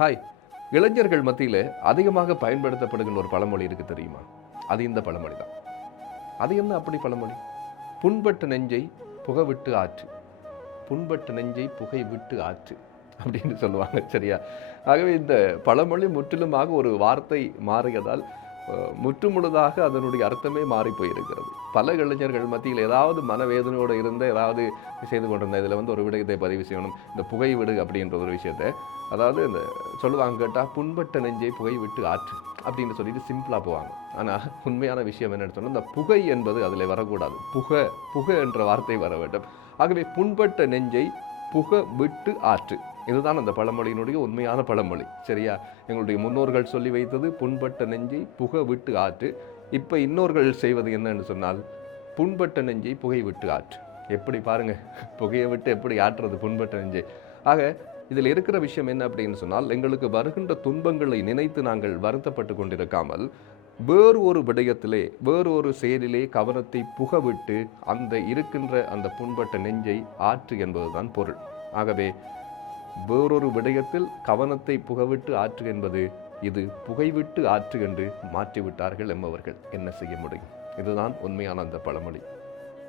Hi இளைஞர்கள் மத்தியில் அதிகமாக பயன்படுத்தப்படுகின்ற ஒரு பழமொழி இருக்குது தெரியுமா? அது இந்த பழமொழி தான் அது என்ன அப்படி பழமொழி? புண்பட்ட நெஞ்சை புகை விட்டு ஆற்று. புண்பட்ட நெஞ்சை புகை விட்டு ஆற்று. அப்படின்னு சொல்லுவாங்க சரியா? ஆகவே இந்த பழமொழி முற்றிலுமாக ஒரு வார்த்தை மாறியதால் முற்றுமுழுதாக அதனுடைய அர்த்தமே மாறி போயிருக்கிறது. பல இளைஞர்கள் மத்தியில் ஏதாவது மனவேதனையோடு இருந்து ஏதாவது செய்து கொண்டிருந்த இதில் வந்து ஒரு விடயத்தை பதிவு செய்யணும் இந்த புகை விடு அப்படின்ற ஒரு விஷயத்தை. அதாவது இந்த சொல்லுவாங்க கேட்டால் புண்பட்ட நெஞ்சை புகை விட்டு ஆற்று அப்படின்னு சொல்லிட்டு சிம்பிளாக போவாங்க. ஆனால் உண்மையான விஷயம் என்ன சொன்னால் இந்த புகை என்பது அதில் வரக்கூடாது. புகை புகை என்ற வார்த்தை வர வேண்டும். ஆகவே புண்பட்ட நெஞ்சை புகை விட்டு ஆற்று. இதுதான் அந்த பழமொழியினுடைய உண்மையான பழமொழி. சரியா? எங்களுடைய முன்னோர்கள் சொல்லி வைத்தது புண்பட்ட நெஞ்சை புக விட்டு ஆற்று. இப்போ இன்னோர்கள் செய்வது என்னன்னு சொன்னால் புண்பட்ட நெஞ்சை புகை விட்டு ஆற்று. எப்படி பாருங்கள் புகையை விட்டு எப்படி ஆற்றுறது புண்பட்ட நெஞ்சை? ஆக இதில் இருக்கிற விஷயம் என்ன அப்படின்னு சொன்னால் எங்களுக்கு வருகின்ற துன்பங்களை நினைத்து நாங்கள் வருத்தப்பட்டு கொண்டிருக்காமல் வேறு ஒரு விடயத்திலே வேறு ஒரு செயலிலே கவனத்தை புகவிட்டு அந்த இருக்கின்ற அந்த புண்பட்ட நெஞ்சை ஆற்று என்பதுதான் பொருள். ஆகவே வேறொரு விடயத்தில் கவனத்தை புகவிட்டு ஆற்று என்பது இது புகைவிட்டு ஆற்று என்று மாற்றிவிட்டார்கள் என்பவர்கள். என்ன செய்ய முடியும்? இதுதான் உண்மையான அந்த பழமொழி.